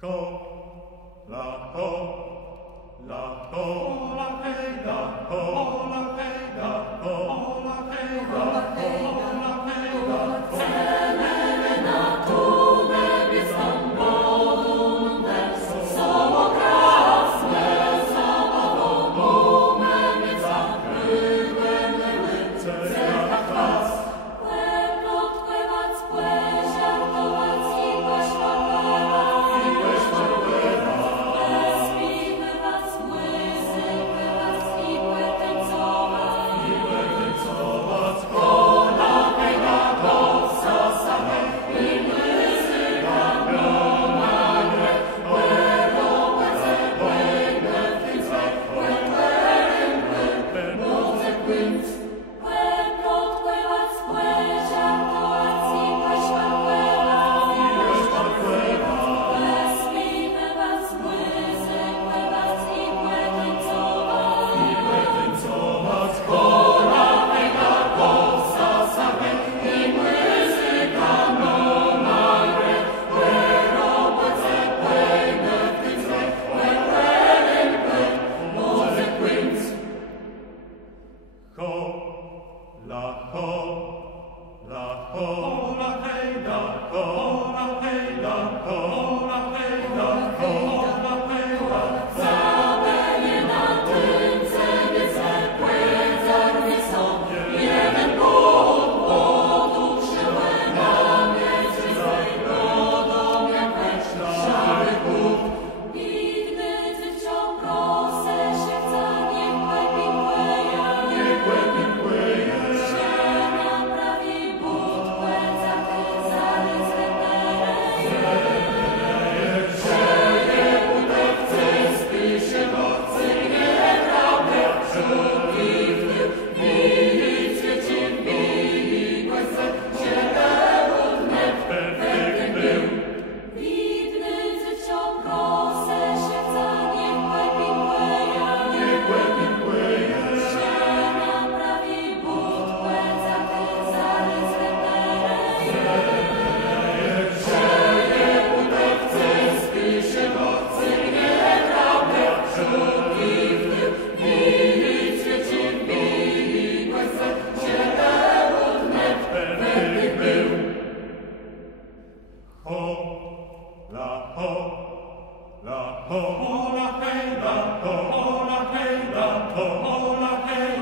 Ho, la ho, la ho, la hey da ho, la hey da ho, la hey da ho, la hey da ho. Celere nature bis ambodum des, somo krasne, zabawo mume, mit zachwyłem lyce, zerka kwas. Płeplot, pływać, płeć, żartować, i płeć płewać, i płeć płewać. Śpiewać, łysy, pływać, i płetańcować, i płetańcować. Kola, hejda, kosa, same, i muzyka, gnomagre, płero, płece, płęgle, w tym zwe, płętlerem, płędze, płync. Płeplot, pływać, płeć, żartować, i płeć płewać, i płeć płewać. Śpiewać, łysy, pływać, i płetańcować, i płetańcować. Kola, hejda, kosa, same, i muzyka, gnomagre, płero, płece, płęgle, w tym zwe, płętlerem, płędze, płync. Ho, la ho, la ho, la hey da ho, la hey da ho, la hey da ho, la hey da ho. Zabenie na tynce, wiece, płędzach wysokie, jeden Bóg uprzyłe na miecie, zwej brodą jak weszla, szary Bóg. I gdy dzieciom prosę się wca niech kłębi kłeja, się naprawi Bóg, płędza ty zarys reterem. Sieje udawcy, spisze nocy, nie prawdę, szutki w tył, bili świeci, bili łezce, się pewne, pewny był. I gdy dzieciom prosę się wca niech kłębi kłeja, się naprawi Bóg, płędza ty zarys reterem. Sieje udawcy, spisze nocy, nie prawdę, szutki w tył, bili świeci, bili łezce, się pewne, pewny był. Ho, la ho, la ho, la hey da ho, la hey da ho, la hey